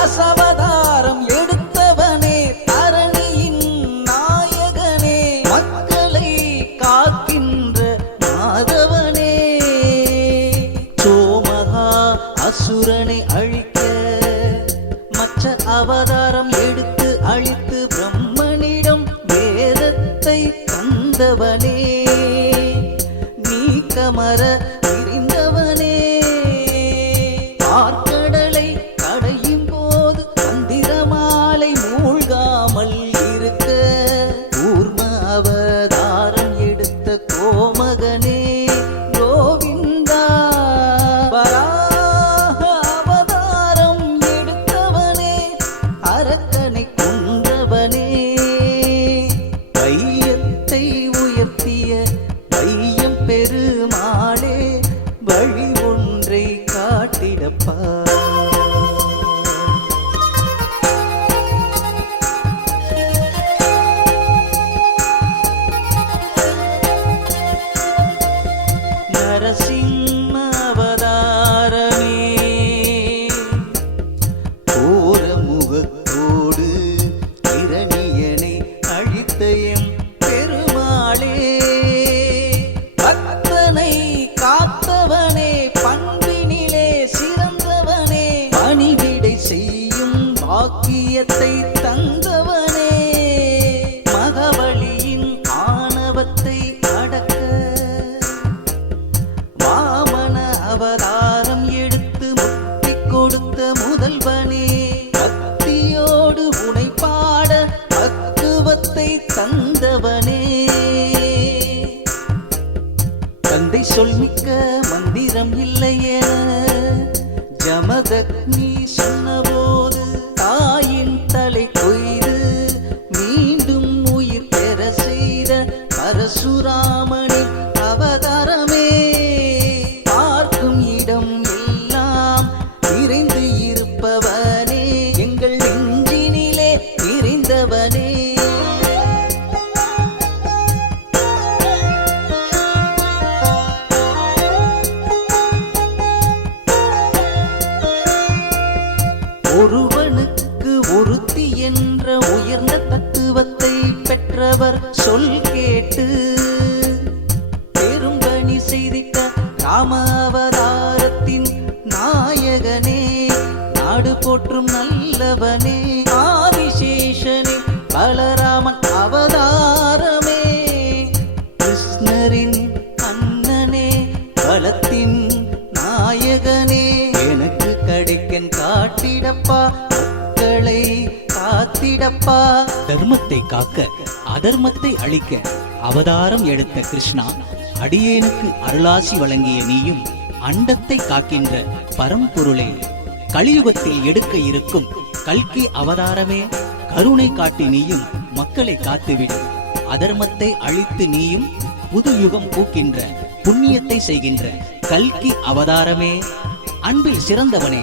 தசவதாரம் எடுத்தவனே தரணியின் நாயகனே மக்களை காக்கின்ற மாதவனே. சோமகா அசுரனை அழிக்க மற்ற அவதாரம் எடுத்து அழித்து பிரம்மனிடம் வேதத்தை தந்தவனே. நீக்கமர இருந்தவனே பார்க்க baby. முதல்வனே பக்தியோடு உனை பாட பக்குவத்தை தந்தவனே. தந்தை சொல்மிக்க மந்திரம் இல்லையே. ஜமதக்னி சொன்னபோது தாயின் தலை கொய்து மீண்டும் உயிர் பெற செய்த பரசுரா ஒருவனுக்கு ஒருத்தி என்ற உயர்ந்த தத்துவத்தை பெற்றவர் சொல் கேட்டு பெரும்பணி செய்திட்ட ராம அவதாரத்தின் நாயகனே நாடு போற்றும் நல்லவனே. காத்திடப்பா மக்களை காத்திடப்பா. தர்மத்தை காக்க அதர்மத்தை அழிக்க அவதாரம் எடுத்த கிருஷ்ணா அடியேனுக்கு அருளாசி வழங்கிய நீயும் அண்டத்தை காக்கின்ற பரம்பொருளே. கலியுகத்தில் எடுக்க இருக்கும் கல்கி அவதாரமே கருணை காட்டி நீயும் மக்களை காத்துவிடு. அதர்மத்தை அழித்து நீயும் புது யுகம் பூக்கின்ற புண்ணியத்தை செய்கின்ற கல்கி அவதாரமே. அன்பில் சிறந்தவனே.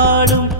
கேட்டாலும்